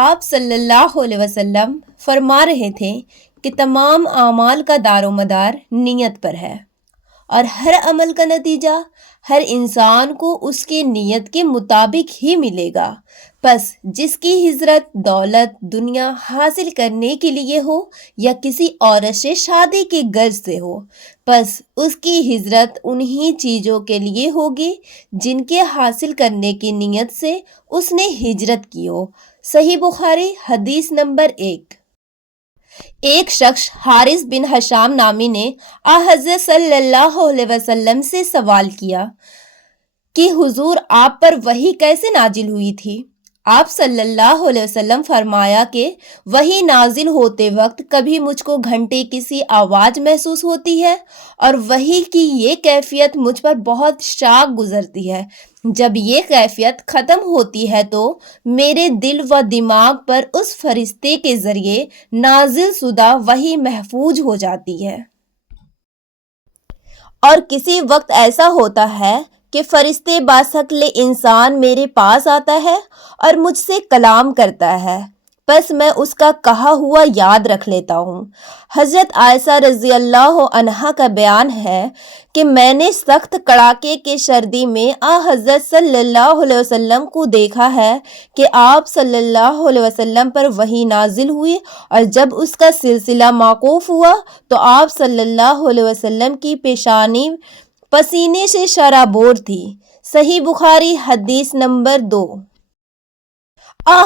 آپ صلی اللہ علیہ وسلم فرما رہے تھے کہ تمام اعمال کا دار و مدار نیت پر ہے اور ہر عمل کا نتیجہ ہر انسان کو اس کی نیت کے مطابق ہی ملے گا۔ پس جس کی ہجرت دولت دنیا حاصل کرنے کے لیے ہو یا کسی عورت سے شادی کی غرض سے ہو، پس اس کی ہجرت انہی چیزوں کے لیے ہوگی جن کے حاصل کرنے کی نیت سے اس نے ہجرت کی ہو۔ صحیح بخاری حدیث نمبر 1۔ ایک شخص حارث بن حشام نامی نے حضرت صلی اللہ علیہ وسلم سے سوال کیا کہ حضور آپ پر وحی کیسے نازل ہوئی تھی؟ آپ صلی اللہ علیہ وسلم فرمایا کہ وحی نازل ہوتے وقت کبھی مجھ کو گھنٹے کسی آواز محسوس ہوتی ہے اور وحی کی یہ کیفیت مجھ پر بہت شاق گزرتی ہے۔ جب یہ کیفیت ختم ہوتی ہے تو میرے دل و دماغ پر اس فرشتے کے ذریعے نازل شدہ وحی محفوظ ہو جاتی ہے۔ اور کسی وقت ایسا ہوتا ہے کہ فرشتے باشکل انسان میرے پاس آتا ہے اور مجھ سے کلام کرتا ہے، بس میں اس کا کہا ہوا یاد رکھ لیتا ہوں۔ حضرت عائشہ رضی اللہ عنہا کا بیان ہے کہ میں نے سخت کڑاکے کے سردی میں حضرت صلی اللہ علیہ وسلم کو دیکھا ہے کہ آپ صلی اللہ علیہ وسلم پر وحی نازل ہوئی اور جب اس کا سلسلہ موقوف ہوا تو آپ صلی اللہ علیہ وسلم کی پیشانی پسینے سے شرابور تھی۔ صحیح بخاری حدیث نمبر 2۔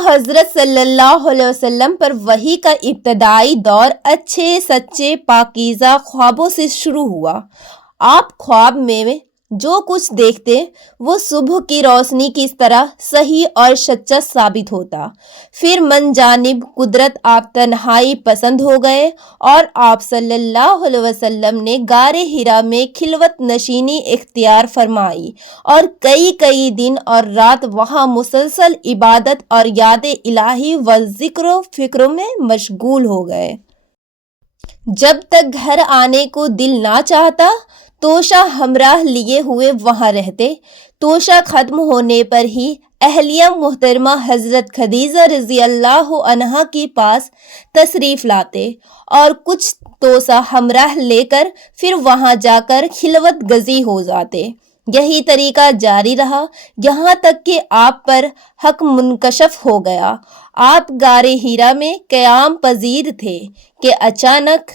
حضرت صلی اللہ علیہ وسلم پر وحی کا ابتدائی دور اچھے سچے پاکیزہ خوابوں سے شروع ہوا۔ آپ خواب میں جو کچھ دیکھتے وہ صبح کی روشنی کی طرح صحیح اور سچا ثابت ہوتا۔ پھر من جانب قدرت آپ تنہائی پسند ہو گئے اور آپ صلی اللہ علیہ وسلم نے غار حرا میں خلوت نشینی اختیار فرمائی اور کئی دن اور رات وہاں مسلسل عبادت اور یاد الہی و ذکر و فکر میں مشغول ہو گئے۔ جب تک گھر آنے کو دل نہ چاہتا توشہ ہمراہ لیے ہوئے وہاں رہتے۔ توشہ ختم ہونے پر ہی اہلیہ محترمہ حضرت خدیجہ رضی اللہ عنہا کے پاس تشریف لاتے اور کچھ توشہ ہمراہ لے کر پھر وہاں جا کر خلوت گزی ہو جاتے۔ یہی طریقہ جاری رہا یہاں تک کہ آپ پر حق منکشف ہو گیا۔ آپ غار حرا میں قیام پذیر تھے کہ اچانک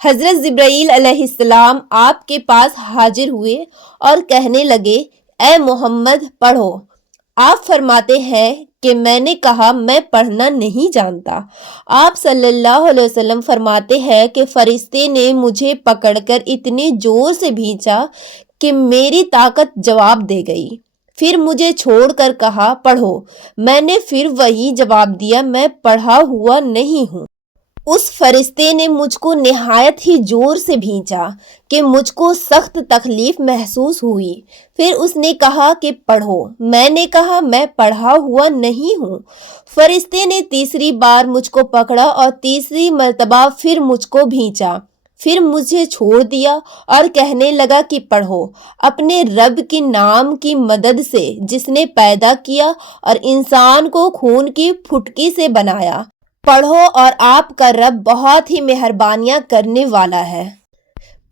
حضرت جبرائیل علیہ السلام آپ کے پاس حاضر ہوئے اور کہنے لگے، اے محمد پڑھو۔ آپ فرماتے ہیں کہ میں نے کہا میں پڑھنا نہیں جانتا۔ آپ صلی اللہ علیہ وسلم فرماتے ہیں کہ فرشتے نے مجھے پکڑ کر اتنے زور سے بھینچا کہ میری طاقت جواب دے گئی۔ پھر مجھے چھوڑ کر کہا پڑھو۔ میں نے پھر وہی جواب دیا، میں پڑھا ہوا نہیں ہوں۔ اس فرشتے نے مجھ کو نہایت ہی زور سے بھینچا کہ مجھ کو سخت تکلیف محسوس ہوئی۔ پھر اس نے کہا کہ پڑھو۔ میں نے کہا میں پڑھا ہوا نہیں ہوں۔ فرشتے نے تیسری بار مجھ کو پکڑا اور تیسری مرتبہ پھر مجھ کو بھینچا، پھر مجھے چھوڑ دیا اور کہنے لگا کہ پڑھو، اپنے رب کے نام کی مدد سے جس نے پیدا کیا اور انسان کو خون کی پھٹکی سے بنایا، پڑھو اور آپ کا رب بہت ہی مہربانیاں کرنے والا ہے۔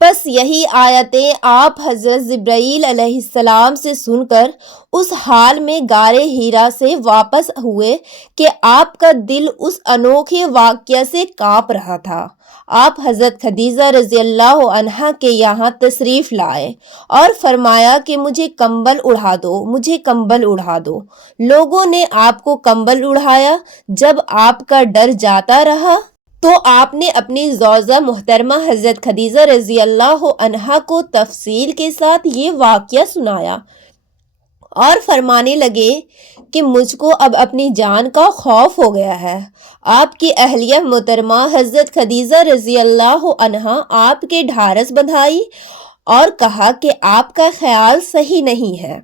بس یہی آیتیں آپ حضرت جبرائیل علیہ السلام سے سن کر اس حال میں غار حرا سے واپس ہوئے کہ آپ کا دل اس انوکھے واقعہ سے کانپ رہا تھا۔ آپ حضرت خدیجہ رضی اللہ عنہا کے یہاں تشریف لائے اور فرمایا کہ مجھے کمبل اڑا دو، مجھے کمبل اڑا دو۔ لوگوں نے آپ کو کمبل اڑایا۔ جب آپ کا ڈر جاتا رہا تو آپ نے اپنی زوجہ محترمہ حضرت خدیجہ رضی اللہ عنہا کو تفصیل کے ساتھ یہ واقعہ سنایا اور فرمانے لگے کہ مجھ کو اب اپنی جان کا خوف ہو گیا ہے۔ آپ کی اہلیہ محترمہ حضرت خدیجہ رضی اللہ عنہا آپ کے ڈھارس بندھائی اور کہا کہ آپ کا خیال صحیح نہیں ہے۔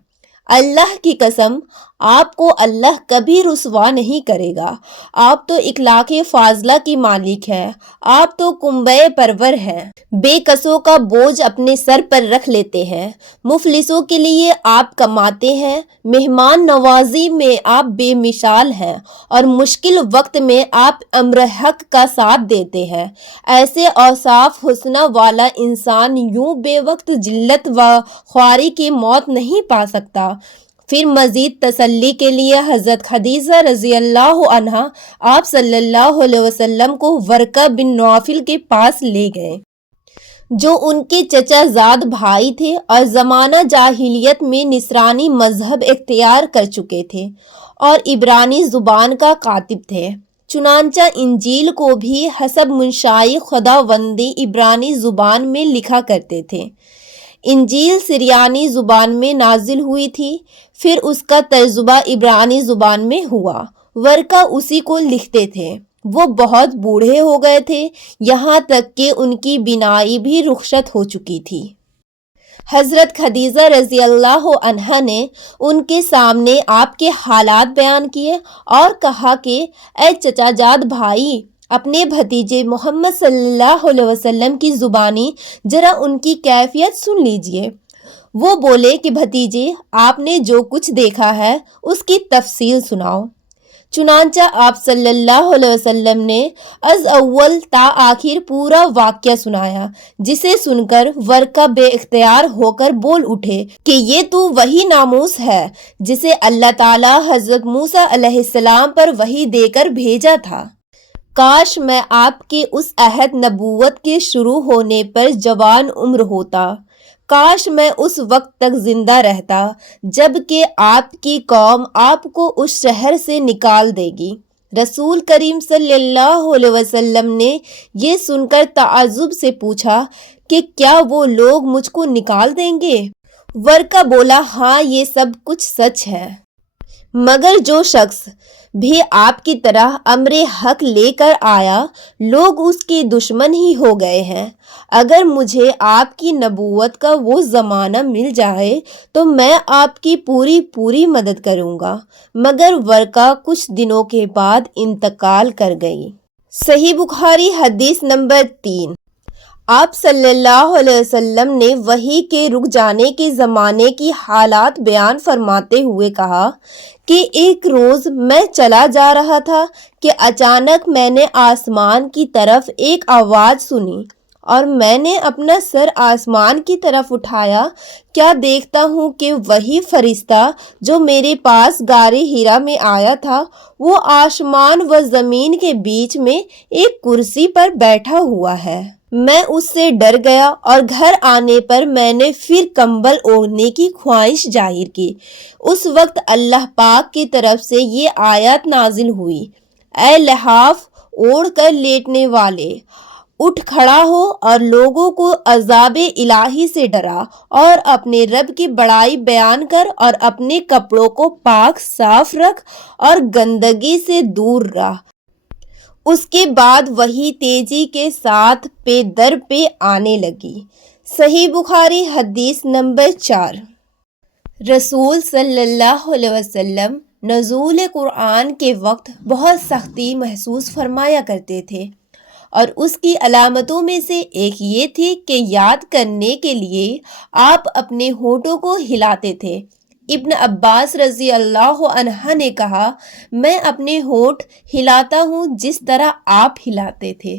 اللہ کی قسم آپ کو اللہ کبھی رسوا نہیں کرے گا۔ آپ تو اخلاق فاضلہ کی مالک ہیں، آپ تو کنبہ پرور ہیں، بے کسوں کا بوجھ اپنے سر پر رکھ لیتے ہیں، مفلسوں کے لیے آپ کماتے ہیں، مہمان نوازی میں آپ بے مثال ہیں اور مشکل وقت میں آپ امر حق کا ساتھ دیتے ہیں۔ ایسے اوصاف حسنہ والا انسان یوں بے وقت ذلت و خواری کی موت نہیں پا سکتا۔ پھر مزید تسلی کے لیے حضرت خدیجہ رضی اللہ عنہا آپ صلی اللہ علیہ وسلم کو ورقہ بن نوفل کے پاس لے گئے، جو ان کے چچا زاد بھائی تھے اور زمانہ جاہلیت میں نصرانی مذہب اختیار کر چکے تھے اور عبرانی زبان کا کاتب تھے۔ چنانچہ انجیل کو بھی حسب منشائی خداوندی عبرانی زبان میں لکھا کرتے تھے۔ انجیل سریانی زبان میں نازل ہوئی تھی، پھر اس کا ترجمہ عبرانی زبان میں ہوا۔ ورقہ اسی کو لکھتے تھے۔ وہ بہت بوڑھے ہو گئے تھے، یہاں تک کہ ان کی بینائی بھی رخصت ہو چکی تھی۔ حضرت خدیجہ رضی اللہ عنہا نے ان کے سامنے آپ کے حالات بیان کیے اور کہا کہ اے چچا جاد بھائی، اپنے بھتیجے محمد صلی اللہ علیہ وسلم کی زبانی ذرا ان کی کیفیت سن لیجئے۔ وہ بولے کہ بھتیجے، آپ نے جو کچھ دیکھا ہے اس کی تفصیل سناؤ۔ چنانچہ آپ صلی اللہ علیہ وسلم نے از اول تا آخر پورا واقعہ سنایا، جسے سن کر ورقہ بے اختیار ہو کر بول اٹھے کہ یہ تو وہی ناموس ہے جسے اللہ تعالیٰ حضرت موسیٰ علیہ السلام پر وحی دے کر بھیجا تھا۔ کاش میں آپ کے اس عہد نبوت کے شروع ہونے پر جوان عمر ہوتا، کاش میں اس وقت تک زندہ رہتا جب کہ آپ کی قوم آپ کو اس شہر سے نکال دے گی۔ رسول کریم صلی اللہ علیہ وسلم نے یہ سن کر تعجب سے پوچھا کہ کیا وہ لوگ مجھ کو نکال دیں گے؟ ورقہ بولا، ہاں یہ سب کچھ سچ ہے، مگر جو شخص بھی آپ کی طرح امر حق لے کر آیا، لوگ اس کے دشمن ہی ہو گئے ہیں۔ اگر مجھے آپ کی نبوت کا وہ زمانہ مل جائے تو میں آپ کی پوری مدد کروں گا، مگر ورقہ کچھ دنوں کے بعد انتقال کر گئی۔ صحیح بخاری حدیث نمبر 3۔ آپ صلی اللہ علیہ وسلم نے وحی کے رک جانے کے زمانے کی حالات بیان فرماتے ہوئے کہا کہ ایک روز میں چلا جا رہا تھا کہ اچانک میں نے آسمان کی طرف ایک آواز سنی اور میں نے اپنا سر آسمان کی طرف اٹھایا، کیا دیکھتا ہوں کہ وہی فرشتہ جو میرے پاس غار حرا میں آیا تھا، وہ آسمان و زمین کے بیچ میں ایک کرسی پر بیٹھا ہوا ہے۔ میں اس سے ڈر گیا اور گھر آنے پر میں نے پھر کمبل اوڑھنے کی خواہش ظاہر کی۔ اس وقت اللہ پاک کی طرف سے یہ آیت نازل ہوئی، اے لحاف اوڑھ کر لیٹنے والے، اٹھ کھڑا ہو اور لوگوں کو عذاب الہی سے ڈرا اور اپنے رب کی بڑائی بیان کر اور اپنے کپڑوں کو پاک صاف رکھ اور گندگی سے دور رہ۔ اس کے بعد وہی تیزی کے ساتھ پے در پہ آنے لگی۔ صحیح بخاری حدیث نمبر 4۔ رسول صلی اللہ علیہ وسلم نزول قرآن کے وقت بہت سختی محسوس فرمایا کرتے تھے، اور اس کی علامتوں میں سے ایک یہ تھی کہ یاد کرنے کے لیے آپ اپنے ہونٹوں کو ہلاتے تھے۔ ابن عباس رضی اللہ عنہ نے کہا، میں اپنے ہونٹ ہلاتا ہوں جس طرح آپ ہلاتے تھے۔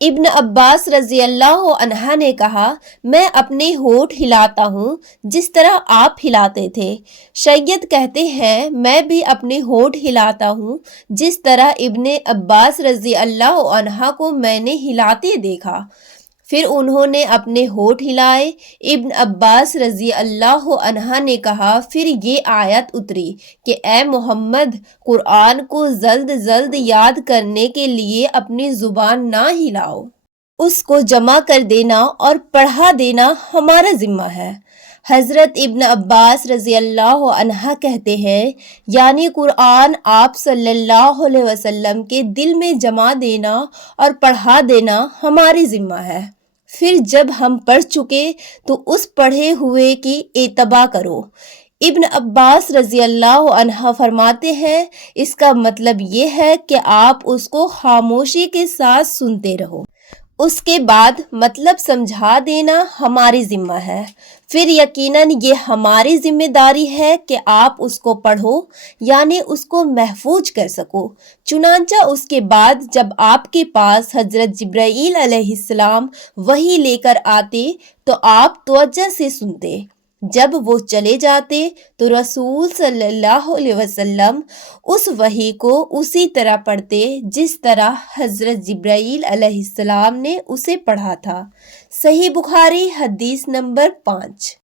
ابن عباس رضی اللہ عنہ نے کہا، میں اپنے ہونٹ ہلاتا ہوں جس طرح آپ ہلاتے تھے۔ سید کہتے ہیں، میں بھی اپنے ہونٹ ہلاتا ہوں جس طرح ابن عباس رضی اللہ عنہ کو میں نے ہلاتے دیکھا۔ پھر انہوں نے اپنے ہونٹ ہلائے۔ ابن عباس رضی اللہ عنہ نے کہا، پھر یہ آیت اتری کہ اے محمد، قرآن کو جلد یاد کرنے کے لیے اپنی زبان نہ ہلاؤ، اس کو جمع کر دینا اور پڑھا دینا ہمارا ذمہ ہے۔ حضرت ابن عباس رضی اللہ عنہ کہتے ہیں، یعنی قرآن آپ صلی اللہ علیہ وسلم کے دل میں جمع دینا اور پڑھا دینا ہماری ذمہ ہے۔ پھر جب ہم پڑھ چکے تو اس پڑھے ہوئے کی اتباع کرو، ابن عباس رضی اللہ عنہ فرماتے ہیں اس کا مطلب یہ ہے کہ آپ اس کو خاموشی کے ساتھ سنتے رہو، اس کے بعد مطلب سمجھا دینا ہماری ذمہ ہے، پھر یقیناً یہ ہماری ذمہ داری ہے کہ آپ اس کو پڑھو، یعنی اس کو محفوظ کر سکو۔ چنانچہ اس کے بعد جب آپ کے پاس حضرت جبرائیل علیہ السلام وحی لے کر آتے تو آپ توجہ سے سنتے، جب وہ چلے جاتے تو رسول صلی اللہ علیہ وسلم اس وحی کو اسی طرح پڑھتے جس طرح حضرت جبرائیل علیہ السلام نے اسے پڑھا تھا۔ صحیح بخاری حدیث نمبر 5۔